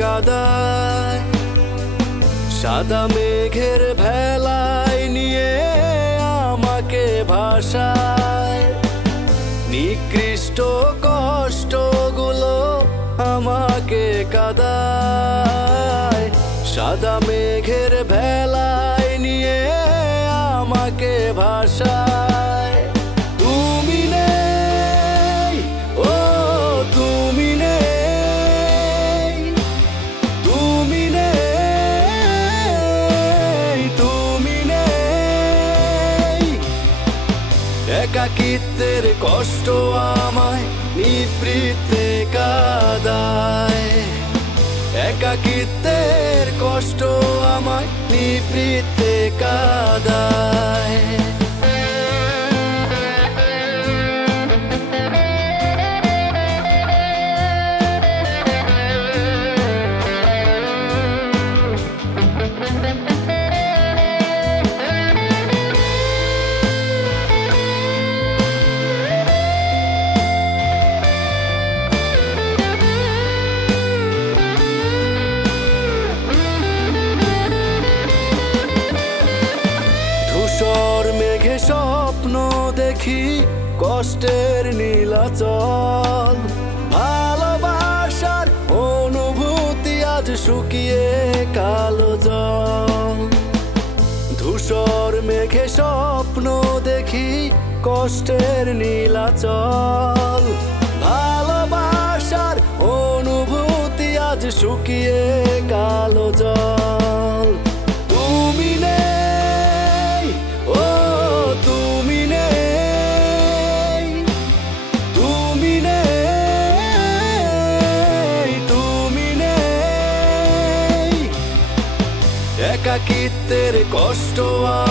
কাদায়। সাদা মেঘের ভেলায় নিয়ে আমাকে ভাসায়। নিকৃষ্ট কষ্টগুলো আমাকে কাদায়। সাদা মেঘের ভেলায় নিয়ে আমাকে ভাসায়। তুমি নেই, ও তুমি নেই, তুমি নেই, তুমি নেই। একাকিত্বের কষ্ট আমায় নিভৃতে কাদায়। একাকিত্বের কষ্ট আমায় নিভৃতে কাদায়। ধূসর মেঘে স্বপ্ন দেখি কষ্টের নীলাচল। ভালোবাসার অনুভূতি আজ শুকিয়ে কালো জল। ধূসর মেঘে স্বপ্ন দেখি কষ্টের নীলাচল। ভালোবাসার অনুভূতি আজ শুকিয়ে কালো জল। তুমি নেই, ও তুমি নেই, তুমি নেই, তুমি নেই। একাকিত্বের কষ্ট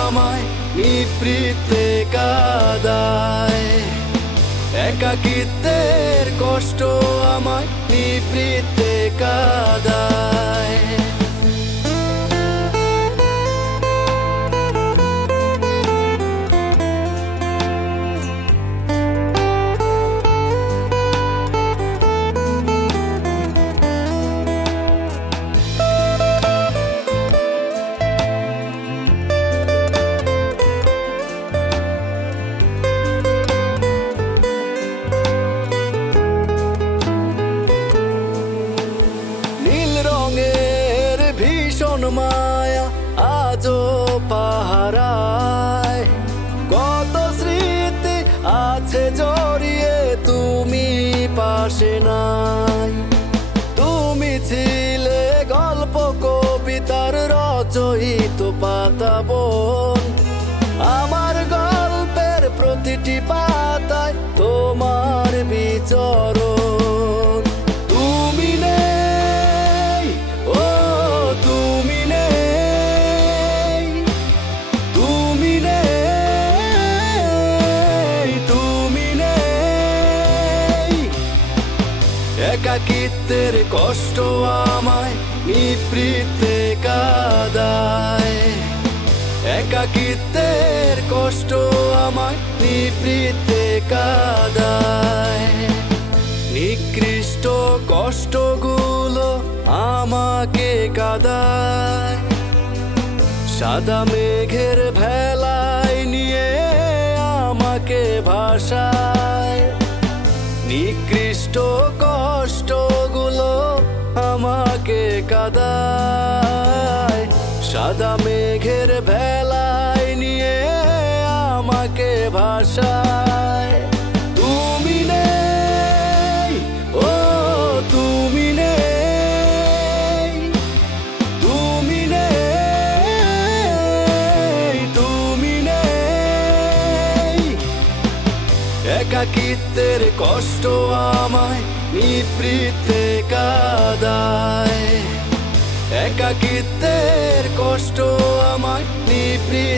আমায় নিভৃতে কাদায়। একাকিত্বের কষ্ট আমায় নিভৃতে কাদায়। মায়া আজও পাহারায়। কত স্মৃতি আছে জড়িয়ে, তুমি পাশে নাই। তুমি ছিলে গল্প কবিতার রচয়িত পাতা বন। আমার গল্পের প্রতিটি পাতায় তোমার বিচরণ। তুমি নেই, ও তুমি নেই, তুমি নেই, তুমি নেই। একাকিত্বের কষ্ট আমায় নিভৃতে কাদায়। একাকিত্বের কষ্ট আমায় নিভৃতে কাদায়। নিকৃষ্ট কষ্টগুলো আমাকে কাদায়। সাদা মেঘের ভেলায় নিয়ে আমাকে ভাসায়। নিকৃষ্ট কষ্টগুলো আমাকে কাদায়। সাদা মেঘের ভেলায় নিয়ে আমাকে ভাসায়। তুমি নেই, ও তুমি নেই, তুমি নেই, তুমি নেই। একাকিত্বের কষ্ট আমায় নিভৃতে কাদায়। একাকিত্বের কষ্ট আমায় নিভৃতে